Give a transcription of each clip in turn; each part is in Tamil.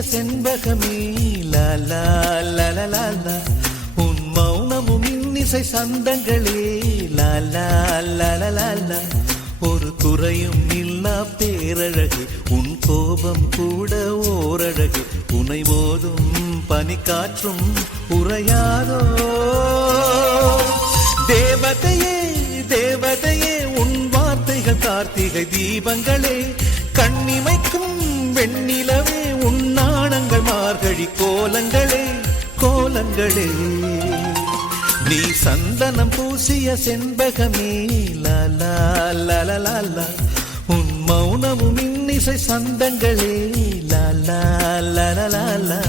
நீ செண்பகமே லாலா லலலாலா உன் மௌனமும் இன்னிசை சந்தங்களே லாலா லலலாலா ஒரு குறையும் இல்லா பேரழகு உன் கோபம் கூட ஓரழகு. உனை போதும் பனிக்காற்றும் உரையாதோ தேவதையே தேவதையே உன் வார்த்தைகள் கார்த்திகை தீபங்களே. கண்ணிமைக்கும் வெண்ணிலவே உன்னா நாணங்கள் மார்கழி கோலங்களே கோலங்களே. நீ சந்தனம் பூசிய செண்பகமே லாலா லலலா உன் மௌனமும் இன்னிசை சந்தங்களே லாலா லலலா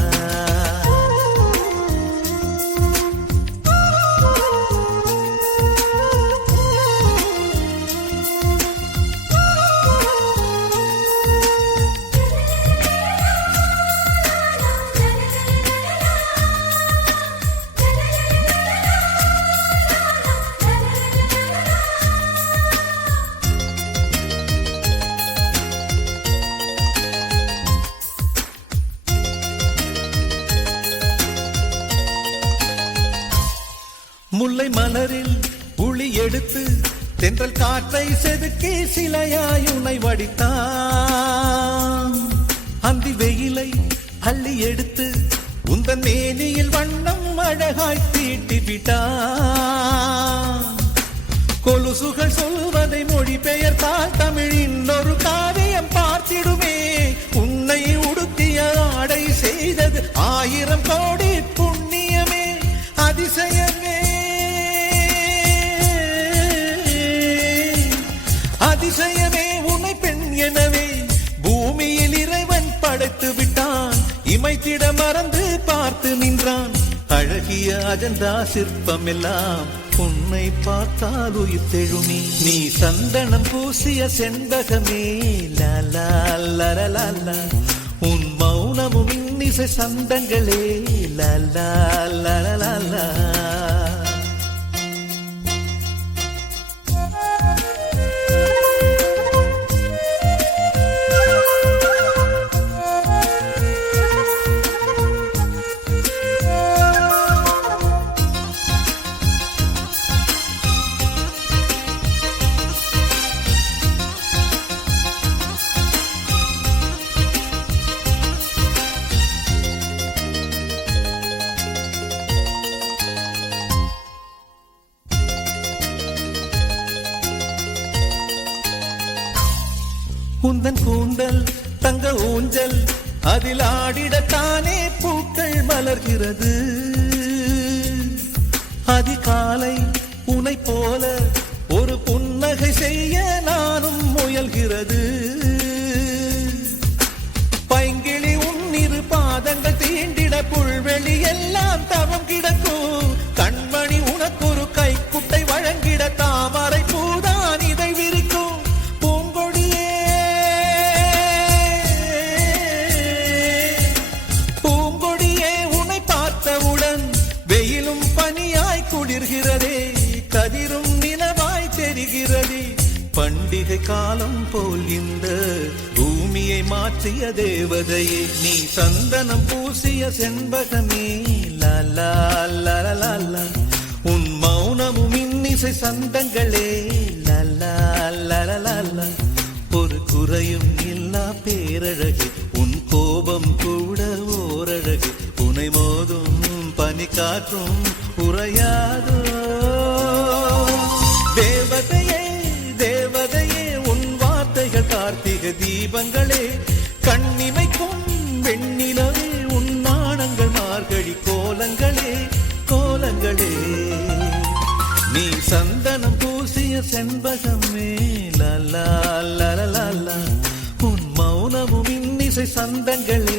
முல்லை மலரில் புளி எடுத்து தென்றல் காற்றை செதுக்கி சிலையாயுனை வடித்தான். அந்தி வெயிலை அள்ளி எடுத்து உந்தன் மேனியில் வண்ணம் அழகாய் தீட்டி விட்டான். கொலுசுகள் சொல்வதை மொழி பெயர்த்தால் தமிழின் ஒரு காவியம் பார்த்திடுமே. உன்னை உடுத்திய ஆடை செய்தது ஆயிரம் கோடி புண்ணியமே. அதிசயமே அதிசயமே உன்னை பெண் எனவே. பூமியில் இறைவன் படைத்து விட்டான். இமைத்திட மறந்து பார்த்து நின்றான். அழகிய அஜந்தா சிற்பம் எல்லாம் உன்னை பார்த்தால் உயிர் தெழுமே. நீ சந்தனம் பூசிய செண்பகமே. லலா லலலாலா உன் மௌனமும் இன்னிசை சந்தங்களே. லலா லலலாலா அதில் ஆடிடத்தானே பூக்கள் மலர்கிறது. அதிகாலை உனை போல ஒரு புன்னகை செய்ய நானும் முயல்கிறது. பைங்கிழி உன்னிரு பாதங்கள் தீண்டிட புல்வெளி எல்லாம் தவம் கிடக்கும். கண்மணி உனக்கொரு கைக்குட்டை வழங்கிட தாமரை பூதான் தெரிகிறதே கதிரும் நிலவாய் தெரிகிறதே. பண்டிகை காலம் போல் இந்த பூமியை மாற்றிய தேவதையே நீ சந்தனம் பூசிய செண்பகமே. லலா லலலாலா உன் மௌனமும் இன்னிசை சந்தங்களே. லலா லலலாலா ஒரு குறையும் இல்லா பேரழகு உன் கோபம் கூட ஓரழகு. உனை மோதும் பனி காற்றும் உறையாதோ தேவதையே தேவதையே உன் வார்த்தைகள் கார்த்திகை தீபங்களே கண்ணிமைக்கும் வெண்ணிலவே உன் நாணங்கள் மார்கழி கோலங்களே கோலங்களே. நீ சந்தனம் பூசிய செண்பகமே லலா லலலா உன் மௌனமும் இன்னிசை சந்தங்களே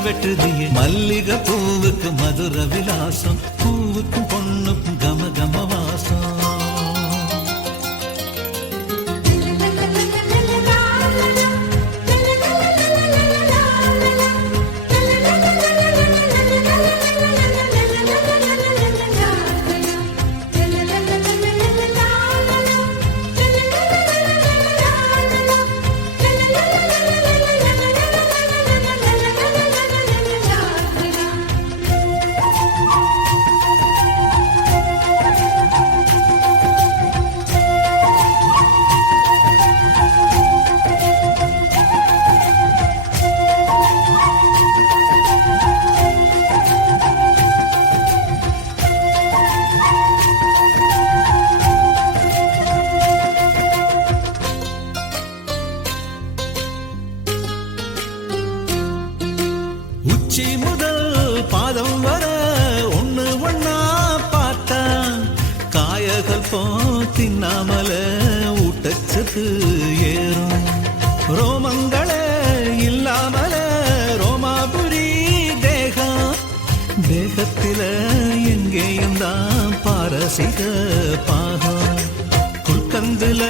என் வெட்டுதியே மல்லிகை பூவுக்கு மதுர விலாசம் பூவுக்கும் பொண்ணுக்கும் விளக்கு ஏறும். ரோமங்கள இல்லாமல ரோமாபுரி தேகம். தேகத்தில எங்கேயும் தான் பாரசீக பாகம். புற்கந்துல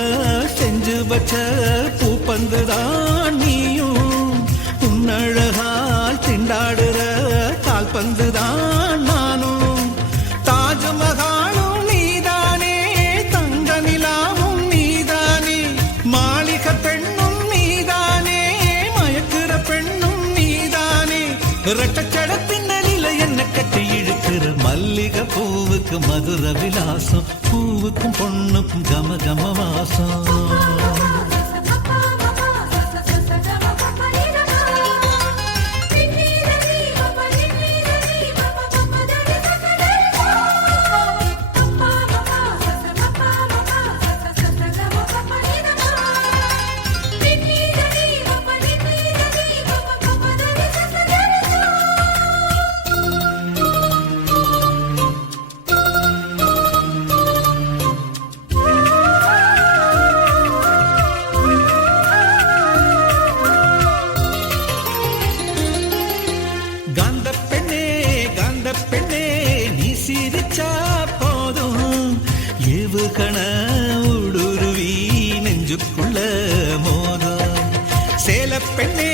செஞ்சு வச்ச பூப்பந்து தான் நீயும். உன்னழகால் திண்டாடுற கால்பந்து தான் ரெட்டச்சட பின்னலில என்ன கட்டி இழுக்கிற மல்லிகை பூவுக்கு மதுர விலாசம் பூவுக்கும் பொண்ணுக்கும் கம கம வாசம். கண ஊடுருவி நெஞ்சுக்குள்ள மோதா. சேல பெண்ணே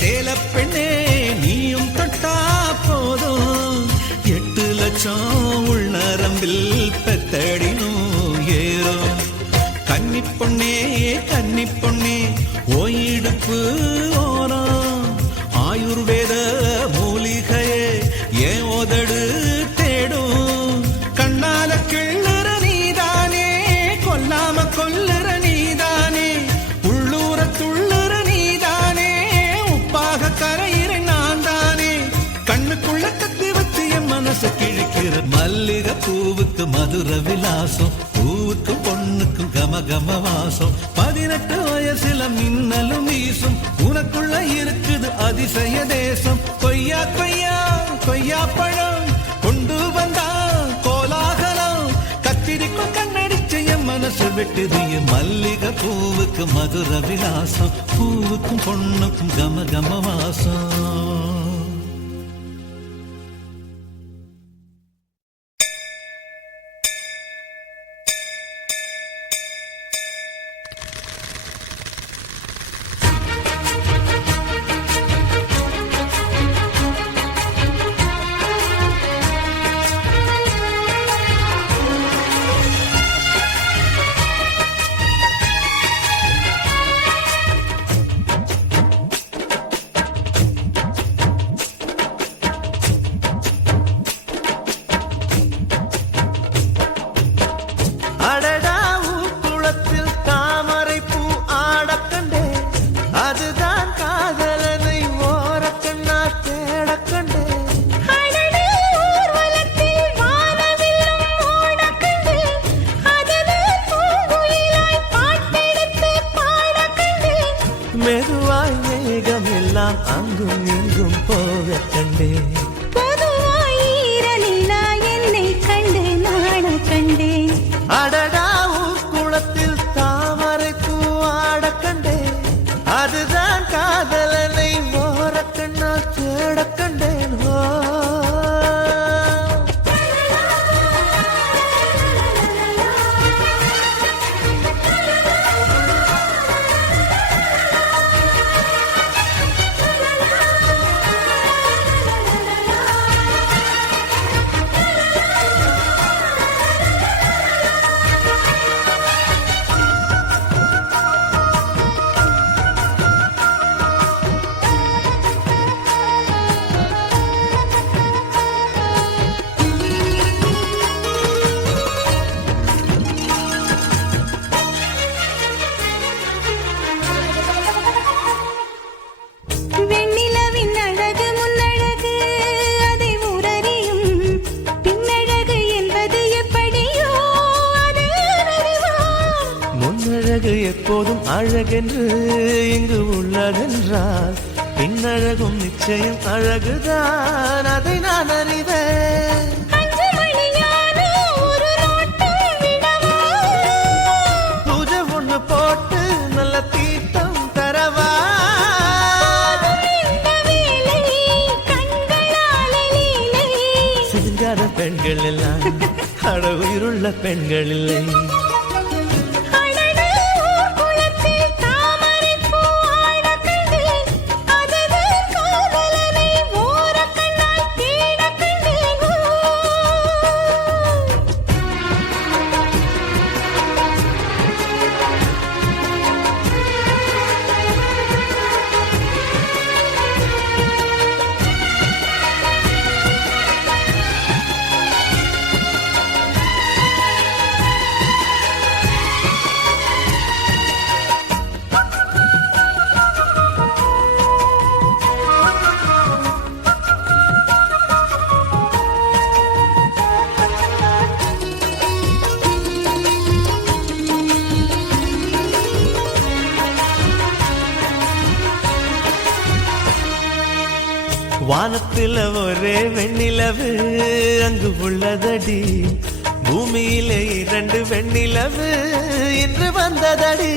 சேல பெண்ணே நீயும் தொட்டா போதும் எட்டு லட்சம் உள்நரம்பில் பெத்தடினும் ஏறும் கன்னி பொண்ணே கன்னி பொண்ணே ஓயிடுப்பு பொண்ணுக்கும் வாசம் பதினெட்டு வயசுல மின்னலும் வீசும். உனக்குள்ள இருக்குது அதிசய தேசம். கொய்யா கொய்யா கொய்யா பழம். கொண்டு வந்தா கோலாகலம். கத்திரிக்கும் கண்ணடிச்ச என் மனசு வெட்டுது. என் மல்லிகை பூவுக்கு மதுர விலாசம். பூவுக்கும் பொண்ணுக்கும் கம கம வாசம். அழகென்று இங்கு உள்ளதென்றால் பின்னழகும் நிச்சயம் அழகுதான். அதை நான் அறிவேன். பெண்கள் எல்லாம் அட உயிருள்ள பெண்கள் இல்லை. வானத்தில் ஒரே வெண்ணிலவு அங்கு உள்ளதடி. பூமியிலே இரண்டு வெண்ணிலவு இன்று வந்ததடி.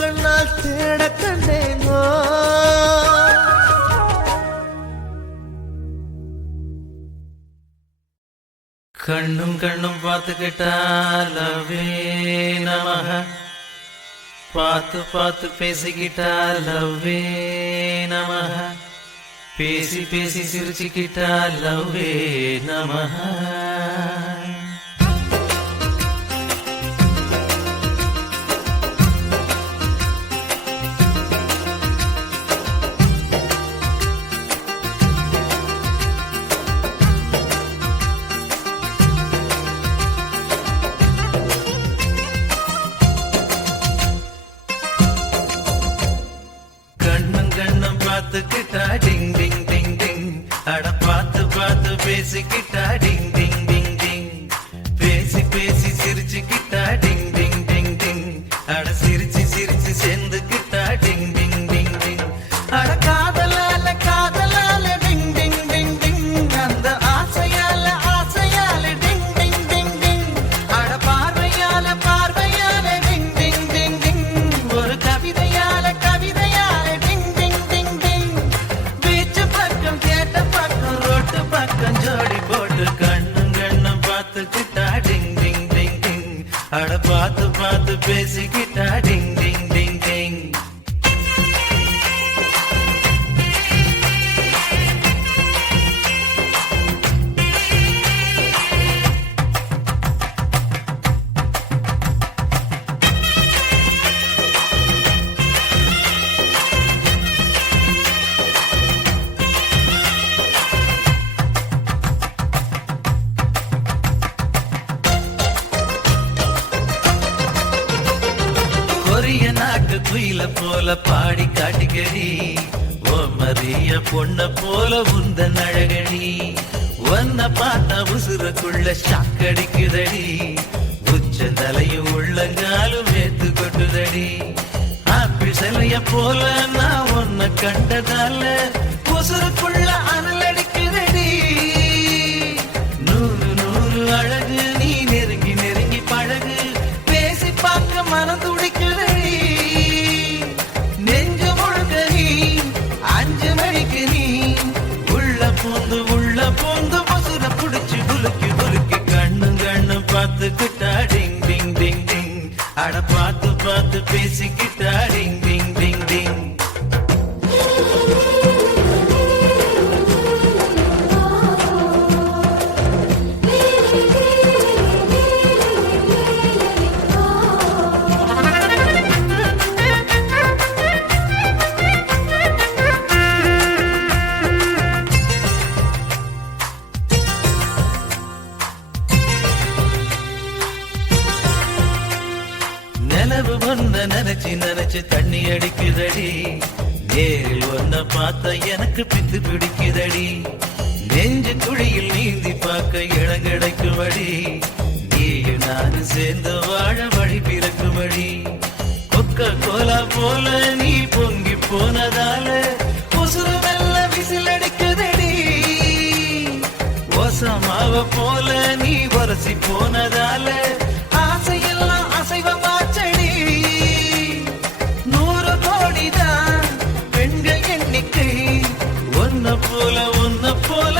கண்ணால் தேட கண்டேனோ கண்ணும் கண்ணும் பார்த்துக்கிட்டாலவே நமக. பார்த்து பார்த்து பேசிக்கிட்டாலவே நமக. பேசி பேசி சிரிச்சுக்கிட்டாலவே நமக. அழகடி மறிய பொண்ண போல உந்தன் அழகடி ஒன்ன பார்த்தா உசுருக்குள்ள சாக்கடிக்குதடி உச்ச தலையும் உள்ளங்காலும் ஏத்து கொட்டுதடி. ஆப்பிள் போல நான் உன்னை கண்டதால உசுருக்குள்ள பார்த்து பார்த்து பேசிக்கிட்டா ஒன்ன போல ஒன்ன போல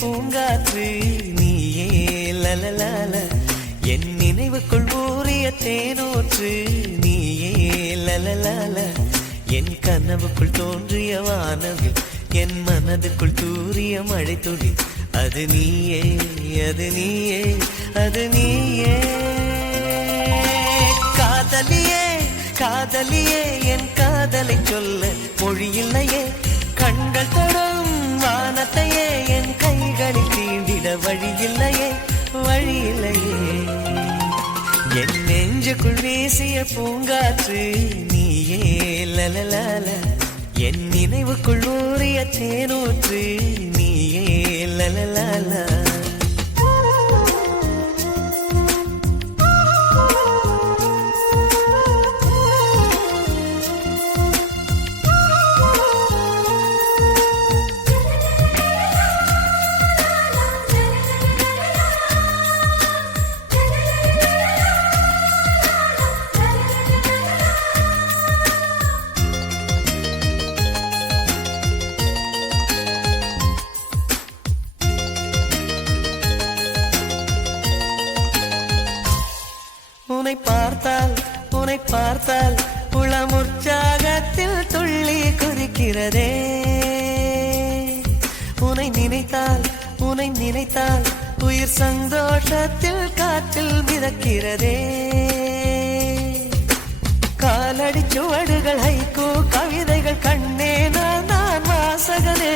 பூங்காற்று நீயே லலலால என் நினைவுக்குள் ஊறிய தேனூற்று நீயே லலலால என் கனவுக்குள் தோன்றிய வானவில் என் மனதுக்குள் தூரிய மழை துளி அது நீயே அது நீயே அது நீயே. காதலியே காதலியே என் காதலை சொல்ல மொழி இல்லையே. கண்கள் தொடும் வானத்தை எனக்குள் வீசிய பூங்காற்று நீயே லலலால என் நினைவுக்குள் ஊறிய தேனூற்று நீயே லலலாலா உன்னை பார்த்தால் உளம் உற்சாகத்தில் துள்ளி குறிக்கிறதே உன்னை நினைத்தால் உன்னை நினைத்தால் உயிர் சந்தோஷத்தில் காற்றில் மிதக்கிறதே. காலடி சுவடுகள் ஹைக்கூ கவிதைகள் கண்ணே நான் நான் வாசகனே.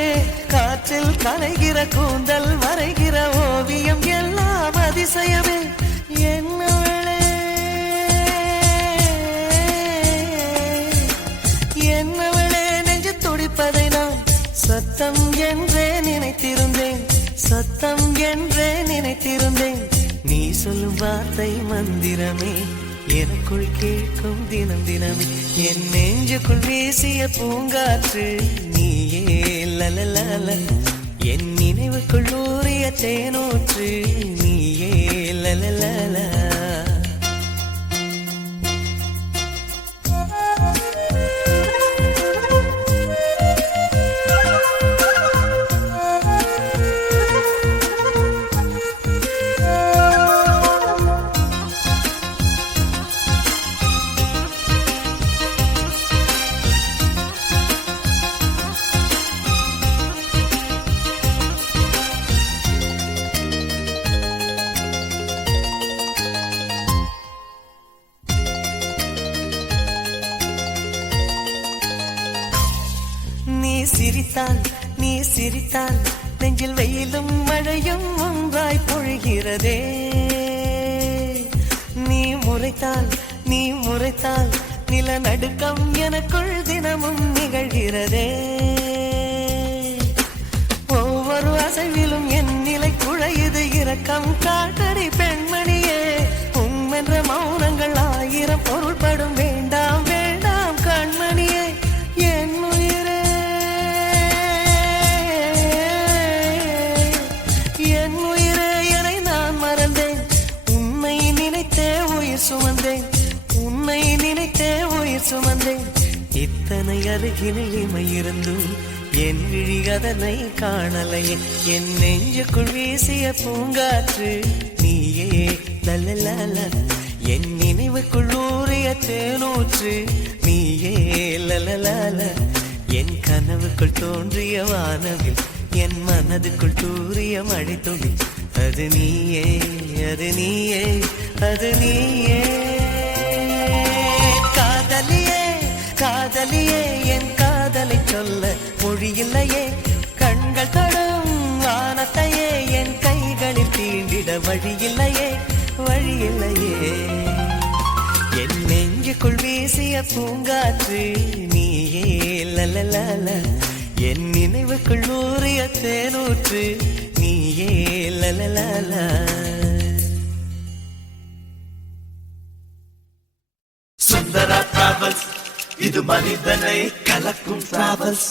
காற்றில் கலைகிற கூந்தல் வரைகிற ஓவியம் எல்லாம் அதிசயமே. என்ன சத்தம் என்றே நினைத்திருந்தேன். சத்தம் என்றே நினைத்திருந்தேன். நீ சொல்லும் வார்த்தை மந்திரமே. எனக்குள் கேட்கும் தினம் தினமே. என் நெஞ்சுக்குள் வீசிய பூங்காற்று நீயே. லலலால என் நினைவுக்குள் ஊறிய தேனூற்று நீயே. லலலலா நெஞ்சில் வெயிலும் மழையும் ஒன்றாய் பொழிகிறதே. நீ முறைத்தால் நீ முறைத்தால் நிலநடுக்கம் எனக்குள் தினமும் நிகழ்கிறதே. ஒவ்வொரு அசைவிலும் என் நிலை குழையுது இரக்கம் காட்டடி பெண்மணியே. உம்மென்ற மௌனங்கள் ஆயிரம் பொருள்படும் வேண்டாம் அருகினில் இமையிருந்தும் என் விழி அதனை காணலையே. என் நெஞ்சுக்குள் வீசிய பூங்காற்று நீயே. லலலல என் நினைவுக்குள் ஊறிய தேனூற்று நீயே. லலலல என் கனவுக்குள் தோன்றிய வானவில் என் மனதுக்குள் தூரிய மழை துளி அது நீயே அது நீயே அது நீயே. காதலியே என் காதலை சொல்ல மொழியில்லையே. கண்கள் தொடும் வானத்தையே என் கைகளில் தீண்டிட வழியில்லையே. வழியில்லையே. என் நெஞ்சுக்குள் வீசிய பூங்காற்று நீயே லலலல. என் நினைவுக்குள் ஊறிய தேனூற்று நீயே லலலலா. இது மனிதனை கலக்கும் டிராவல்ஸ்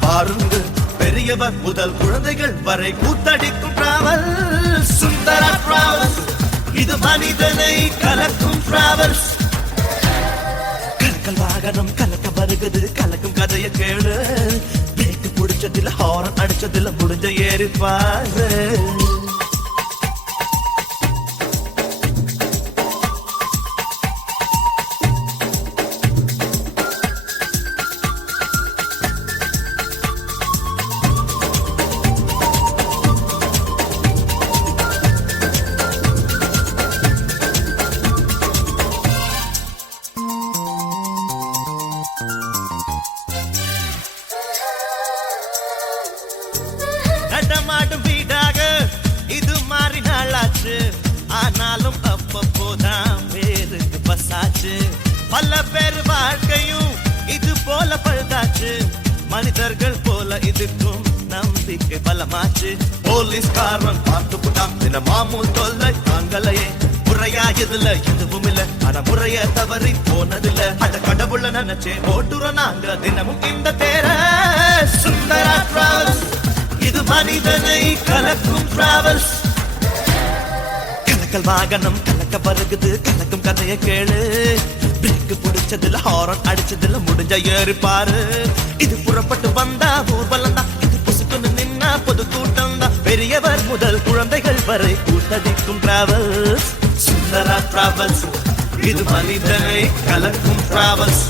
பாருங்க. பெரியவர் முதல் குழந்தைகள் வரை கூத்தடிக்கும் டிராவல் சுந்தரா டிராவல் இது மனிதனை கலக்கும் டிராவல்ஸ் கற்கள் வாகனம் கலக்க வருகிறது கலக்கும் கதைய கேளு. பிடிச்சதில் ஹாரன் அடிச்சதில் முடிஞ்ச ஏறிப்பாரு. பல பேர் வாழ்க்கையும் இது போல பழுதாச்சு. மனிதர்கள் போல இதுக்கும் நம்பிக்கை பலமாச்சு. போலீஸ்காரன் பார்த்து புட்டான். தின மாமூல் தொல்லை தாங்களையே முறையா இதுல எதுவும் இல்ல. ஆனா முறைய தவறி போனதில்ல. அட கடவுள நினைச்சே ஓட்டுறோம் நாங்க தினமும் இந்த தேர. சுந்தரா டிராவல்ஸ் இது மனிதனை கலக்கும் டிராவல்ஸ் சைக்கிள் வாகனம் கலக்க பருகுது கலக்கும் கதைய கேளு. பிரேக்கு பிடிச்சதுல ஹாரன் அடிச்சதுல முடிஞ்ச ஏறி பாரு. இது புறப்பட்டு வந்தா ஊர்வலம் தான் இது புசுக்குன்னு நின்னா பொது கூட்டம் தான். பெரியவர் முதல் குழந்தைகள் வரை கூட்டடிக்கும் டிராவல்ஸ் சுந்தரா டிராவல்ஸ் இது மனிதனை கலக்கும் டிராவல்ஸ்